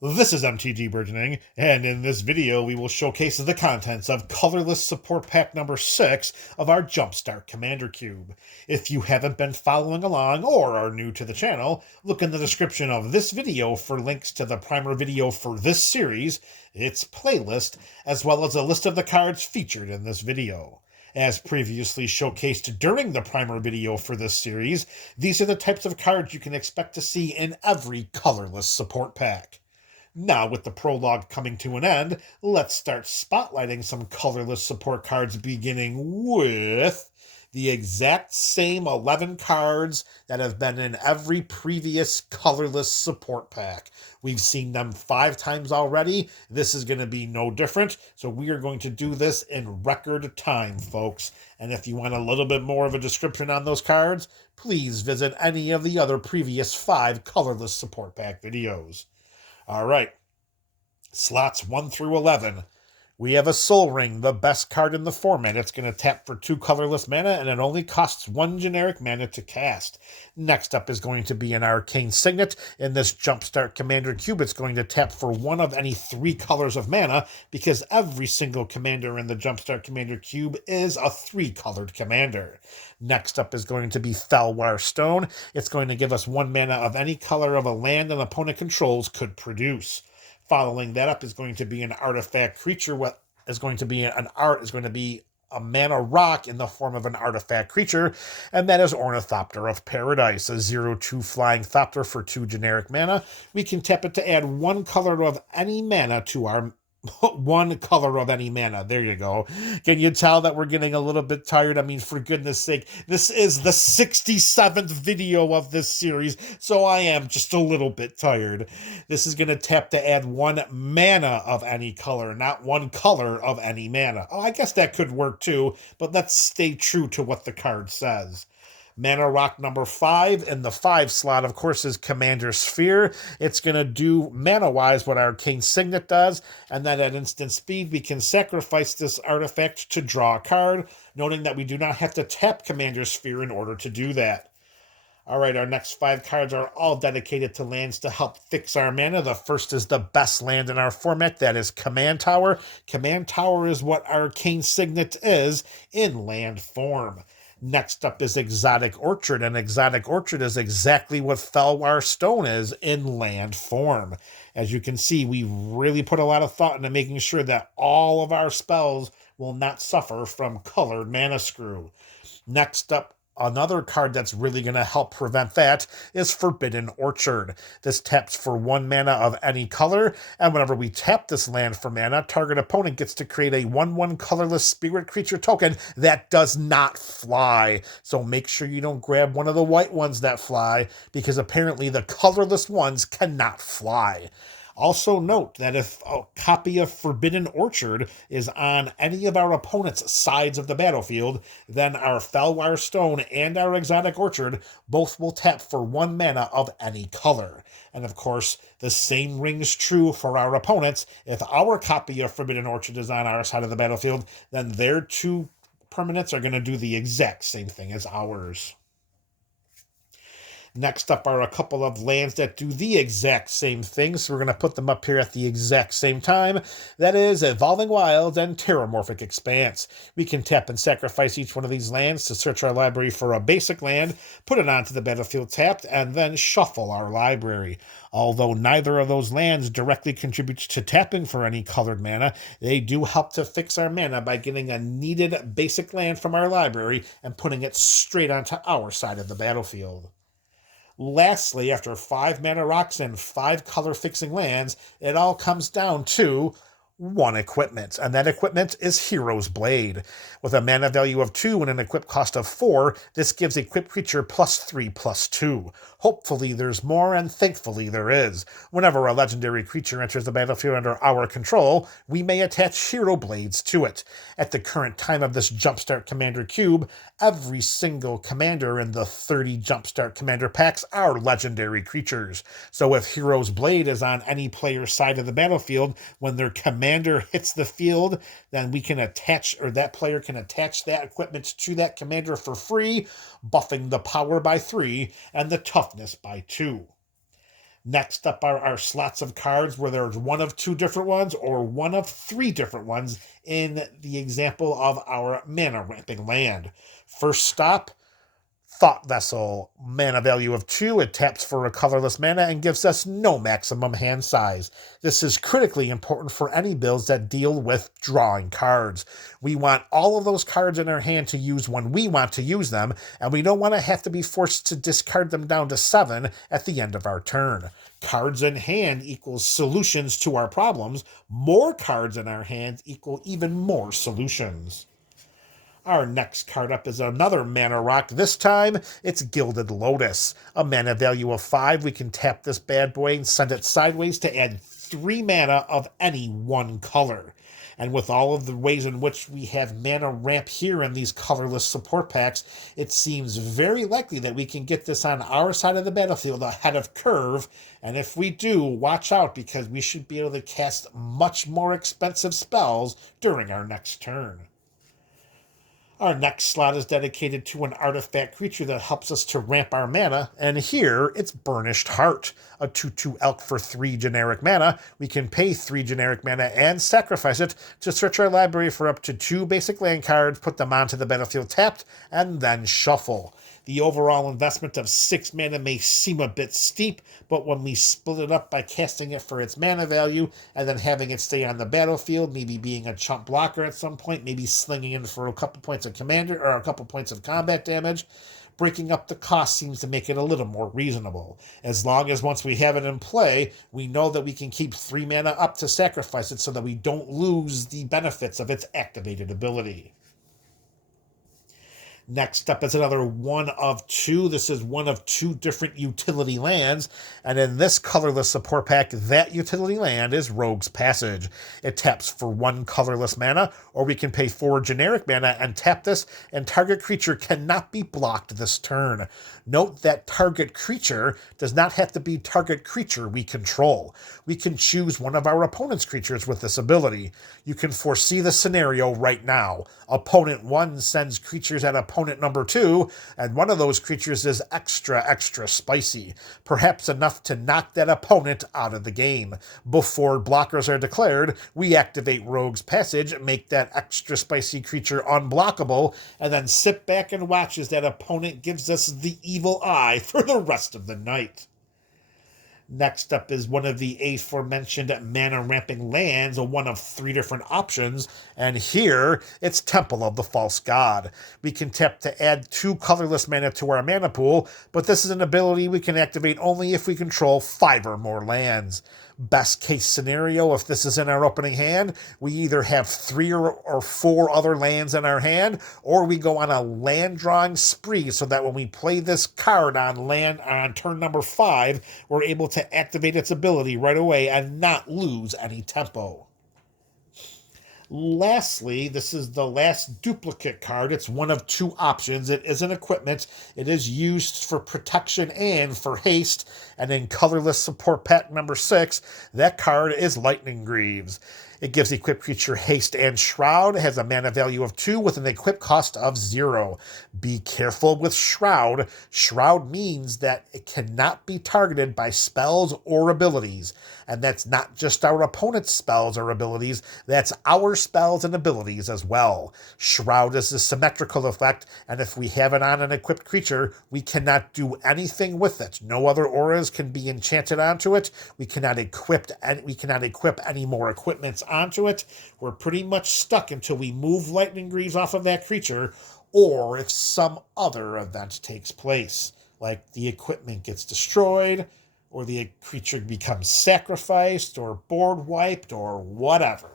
This is MTG Burgeoning, and in this video we will showcase the contents of Colorless Support Pack number 6 of our Jumpstart Commander Cube. If you haven't been following along or are new to the channel, look in the description of this video for links to the primer video for this series, its playlist, as well as a list of the cards featured in this video. As previously showcased during the primer video for this series, these are the types of cards you can expect to see in every Colorless Support Pack. Now, with the prologue coming to an end, let's start spotlighting some colorless support cards, beginning with the exact same 11 cards that have been in every previous colorless support pack. We've seen them 5 times already. This is going to be no different, so we are going to do this in record time, folks. And if you want a little bit more of a description on those cards, please visit any of the other previous 5 colorless support pack videos. All right, slots 1 through 11. We have a Soul Ring, the best card in the format. It's going to tap for 2 colorless mana, and it only costs 1 generic mana to cast. Next up is going to be an Arcane Signet. In this Jumpstart Commander Cube, it's going to tap for 1 of any 3 colors of mana, because every single commander in the Jumpstart Commander Cube is a 3-colored commander. Next up is going to be Felwar Stone. It's going to give us 1 mana of any color of a land an opponent controls could produce. Following that up is going to be an artifact creature. What is going to be a mana rock in the form of an artifact creature, and that is Ornithopter of Paradise, a 0/2 flying Thopter for 2 generic mana. We can tap it to add 1 color of any mana to our 1 color of any mana. There you go. Can you tell that we're getting a little bit tired? I mean, for goodness sake, this is the 67th video of this series, so I am just a little bit tired. This is going to tap to add 1 mana of any color, not 1 color of any mana. Oh, I guess that could work too, but let's stay true to what the card says. Mana Rock number 5 in the 5 slot, of course, is Commander Sphere. It's going to do mana-wise what Arcane Signet does, and then at instant speed, we can sacrifice this artifact to draw a card, noting that we do not have to tap Commander Sphere in order to do that. All right, our next 5 cards are all dedicated to lands to help fix our mana. The first is the best land in our format. That is Command Tower. Command Tower is what Arcane Signet is in land form. Next up is Exotic Orchard, and Exotic Orchard is exactly what Felwar Stone is in land form. As you can see, we really put a lot of thought into making sure that all of our spells will not suffer from colored mana screw. Next up, another card that's really going to help prevent that is Forbidden Orchard. This taps for 1 mana of any color, and whenever we tap this land for mana, target opponent gets to create a 1/1 colorless spirit creature token that does not fly. So make sure you don't grab one of the white ones that fly, because apparently the colorless ones cannot fly. Also note that if a copy of Forbidden Orchard is on any of our opponent's sides of the battlefield, then our Felwar Stone and our Exotic Orchard both will tap for 1 mana of any color. And of course, the same rings true for our opponents. If our copy of Forbidden Orchard is on our side of the battlefield, then their 2 permanents are going to do the exact same thing as ours. Next up are a couple of lands that do the exact same thing, so we're going to put them up here at the exact same time. That is Evolving Wilds and Terramorphic Expanse. We can tap and sacrifice each one of these lands to search our library for a basic land, put it onto the battlefield tapped, and then shuffle our library. Although neither of those lands directly contributes to tapping for any colored mana, they do help to fix our mana by getting a needed basic land from our library and putting it straight onto our side of the battlefield. Lastly, after 5 mana rocks and 5 color fixing lands, it all comes down to 1 equipment, and that equipment is Hero's Blade. With a mana value of 2 and an equip cost of 4, this gives equipped creature +3/+2. Hopefully there's more, and thankfully there is. Whenever a legendary creature enters the battlefield under our control, we may attach Hero Blades to it. At the current time of this Jumpstart Commander Cube, every single commander in the 30 Jumpstart Commander packs are legendary creatures. So if Hero's Blade is on any player's side of the battlefield when their commander hits the field, then we can attach, or that player can attach that equipment to that commander for free, buffing the power by 3 and the toughness by 2. Next up are our slots of cards where there's one of two different ones or one of three different ones in the example of our mana ramping land. First stop, Thought Vessel, mana value of 2, it taps for a colorless mana and gives us no maximum hand size. This is critically important for any builds that deal with drawing cards. We want all of those cards in our hand to use when we want to use them, and we don't want to have to be forced to discard them down to 7 at the end of our turn. Cards in hand equals solutions to our problems. More cards in our hand equal even more solutions. Our next card up is another mana rock. This time, it's Gilded Lotus. A mana value of 5, we can tap this bad boy and send it sideways to add 3 mana of any one color. And with all of the ways in which we have mana ramp here in these colorless support packs, it seems very likely that we can get this on our side of the battlefield ahead of curve. And if we do, watch out, because we should be able to cast much more expensive spells during our next turn. Our next slot is dedicated to an artifact creature that helps us to ramp our mana, and here it's Burnished Heart, a 2/2 elk for 3 generic mana. We can pay 3 generic mana and sacrifice it to search our library for up to 2 basic land cards, put them onto the battlefield tapped, and then shuffle. The overall investment of 6 mana may seem a bit steep, but when we split it up by casting it for its mana value and then having it stay on the battlefield, maybe being a chump blocker at some point, maybe slinging in for a couple points of commander or a couple points of combat damage, breaking up the cost seems to make it a little more reasonable. As long as once we have it in play, we know that we can keep 3 mana up to sacrifice it so that we don't lose the benefits of its activated ability. Next up is another 1 of 2. This is 1 of 2 different utility lands, and in this colorless support pack, that utility land is Rogue's Passage. It taps for 1 colorless mana, or we can pay 4 generic mana and tap this, and target creature cannot be blocked this turn. Note that target creature does not have to be target creature we control. We can choose one of our opponent's creatures with this ability. You can foresee the scenario right now. Opponent 1 sends creatures at opponent number 2, and one of those creatures is extra spicy, perhaps enough to knock that opponent out of the game. Before blockers are declared, we activate Rogue's Passage, make that extra spicy creature unblockable, and then sit back and watch as that opponent gives us the evil eye for the rest of the night. Next up is one of the aforementioned mana ramping lands, a 1 of 3 different options, and here it's Temple of the False God. We can tap to add 2 colorless mana to our mana pool, but this is an ability we can activate only if we control 5 or more lands. Best case scenario, if this is in our opening hand, we either have 3 or 4 other lands in our hand, or we go on a land drawing spree so that when we play this card on turn number 5, we're able to activate its ability right away and not lose any tempo. Lastly, this is the last duplicate card. It's 1 of 2 options. It is an equipment. It is used for protection and for haste. And in Colorless Support Pack number 6, that card is Lightning Greaves. It gives equipped creature haste and shroud. It has a mana value of 2 with an equip cost of 0. Be careful with shroud. Shroud means that it cannot be targeted by spells or abilities. And that's not just our opponent's spells or abilities, that's our spells and abilities as well. Shroud is a symmetrical effect, and if we have it on an equipped creature, we cannot do anything with it. No other auras can be enchanted onto it. We cannot equip any more equipments onto it. We're pretty much stuck until we move Lightning Greaves off of that creature, or if some other event takes place, like the equipment gets destroyed, or the creature becomes sacrificed, or board wiped, or whatever.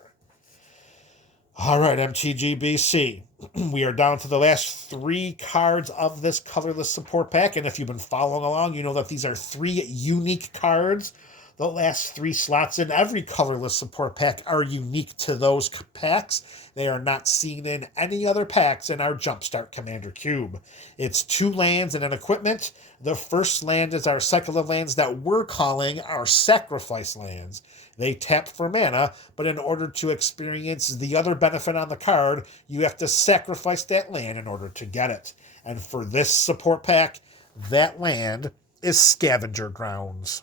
All right, MTGBC. We are down to the last 3 cards of this colorless support pack, and if you've been following along, you know that these are 3 unique cards. The last 3 slots in every colorless support pack are unique to those packs. They are not seen in any other packs in our Jumpstart Commander Cube. It's 2 lands and an equipment. The first land is our cycle of lands that we're calling our sacrifice lands. They tap for mana, but in order to experience the other benefit on the card, you have to sacrifice that land in order to get it. And for this support pack, that land is Scavenger Grounds.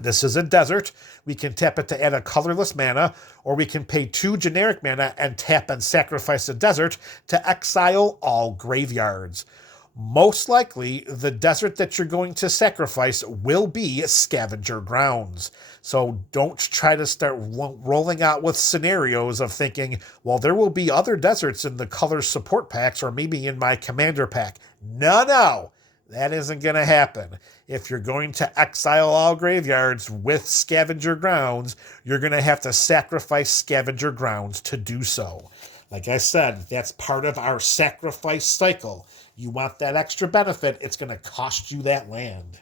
This is a desert. We can tap it to add a colorless mana, or we can pay 2 generic mana and tap and sacrifice a desert to exile all graveyards. Most likely, the desert that you're going to sacrifice will be Scavenger Grounds. So don't try to start rolling out with scenarios of thinking, well, there will be other deserts in the color support packs or maybe in my commander pack. No. That isn't going to happen. If you're going to exile all graveyards with Scavenger Grounds, you're going to have to sacrifice Scavenger Grounds to do so. Like I said, that's part of our sacrifice cycle. You want that extra benefit, it's going to cost you that land.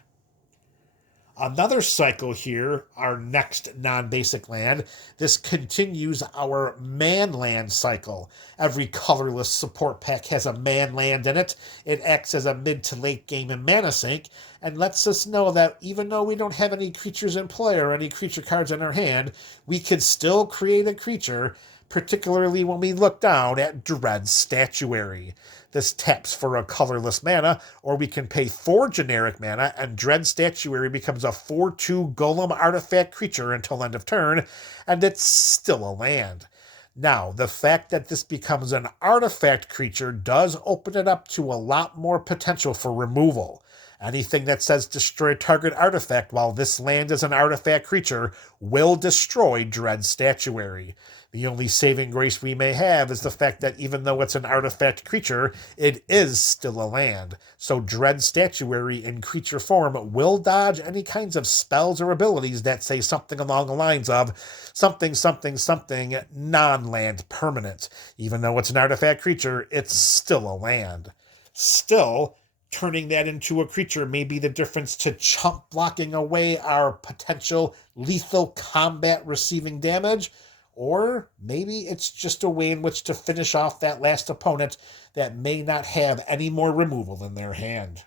Another cycle here, our next non-basic land, this continues our man land cycle. Every colorless support pack has a man land in it. It acts as a mid to late game and mana sink, and lets us know that even though we don't have any creatures in play or any creature cards in our hand, we could still create a creature, particularly when we look down at Dread Statuary. This taps for a colorless mana, or we can pay 4 generic mana, and Dread Statuary becomes a 4/2 golem artifact creature until end of turn, and it's still a land. Now, the fact that this becomes an artifact creature does open it up to a lot more potential for removal. Anything that says destroy target artifact while this land is an artifact creature will destroy Dread Statuary. The only saving grace we may have is the fact that even though it's an artifact creature, it is still a land. So Dread Statuary in creature form will dodge any kinds of spells or abilities that say something along the lines of something non-land permanent. Even though it's an artifact creature, it's still a land. Still, turning that into a creature may be the difference to chump blocking away our potential lethal combat receiving damage, or maybe it's just a way in which to finish off that last opponent that may not have any more removal in their hand.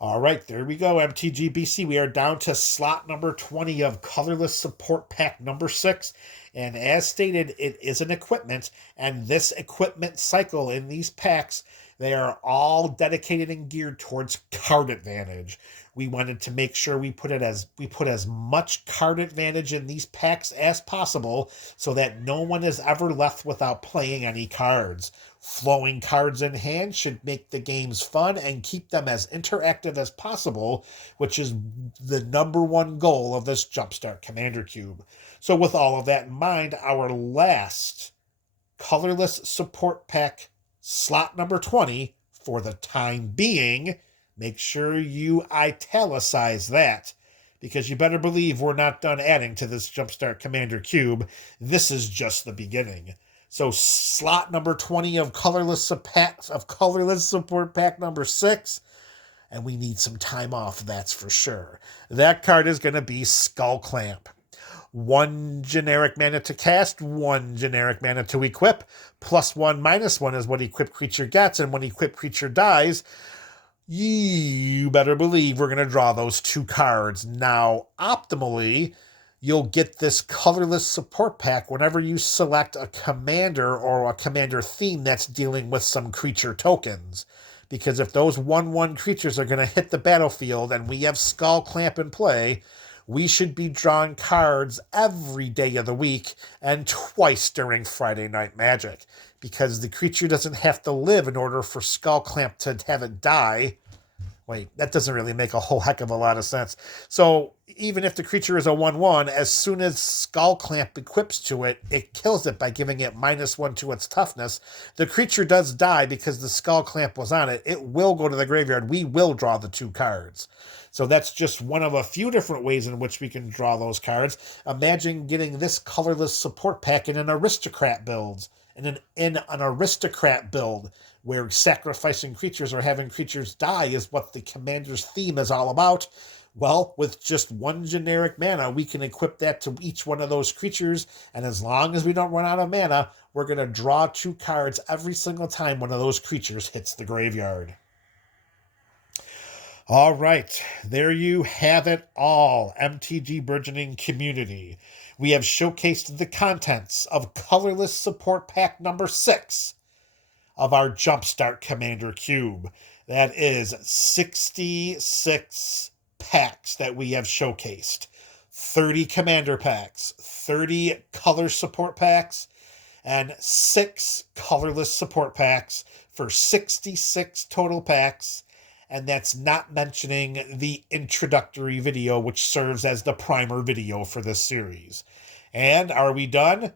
All right, there we go, MTG BC. We are down to slot number 20 of Colorless Support Pack number 6. And as stated, it is an equipment, and this equipment cycle in these packs, they are all dedicated and geared towards card advantage. We wanted to make sure we put as much card advantage in these packs as possible so that no one is ever left without playing any cards. Flowing cards in hand should make the games fun and keep them as interactive as possible, which is the number one goal of this Jumpstart Commander Cube. So with all of that in mind, our last Colorless Support Pack slot number 20 for the time being, make sure you italicize that, because you better believe we're not done adding to this Jumpstart Commander Cube. This is just the beginning. So slot number 20 of Colorless Support Pack number 6, and we need some time off, that's for sure. That card is going to be Skull Clamp. 1 generic mana to cast, 1 generic mana to equip, +1/-1 is what equipped creature gets, and when equipped creature dies, you better believe we're going to draw those 2 cards. Now, optimally, you'll get this Colorless Support Pack whenever you select a commander or a commander theme that's dealing with some creature tokens. Because if those 1/1 creatures are going to hit the battlefield and we have Skull Clamp in play, we should be drawing cards every day of the week and twice during Friday Night Magic, because the creature doesn't have to live in order for Skull Clamp to have it die. Wait, that doesn't really make a whole heck of a lot of sense. So even if the creature is a 1/1, as soon as Skull Clamp equips to it, it kills it by giving it -1 to its toughness. The creature does die because the Skull Clamp was on it. It will go to the graveyard. We will draw the 2 cards. So that's just one of a few different ways in which we can draw those cards. Imagine getting this Colorless Support Pack in an Aristocrat build. In an Aristocrat build, where sacrificing creatures or having creatures die is what the commander's theme is all about. Well, with just 1 generic mana, we can equip that to each one of those creatures, and as long as we don't run out of mana, we're going to draw 2 cards every single time one of those creatures hits the graveyard. All right, there you have it all, MTG Burgeoning community. We have showcased the contents of Colorless Support Pack number 6 of our Jumpstart Commander Cube. That is 66 packs that we have showcased. 30 commander packs, 30 color support packs, and 6 colorless support packs for 66 total packs. And that's not mentioning the introductory video, which serves as the primer video for this series. And are we done?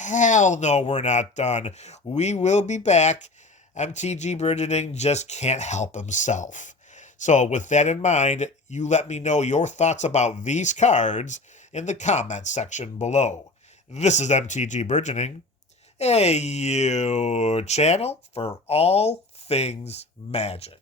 Hell no, we're not done. We will be back. MTG Burgeoning just can't help himself. So with that in mind, you let me know your thoughts about these cards in the comments section below. This is MTG Burgeoning, a channel for all things Magic.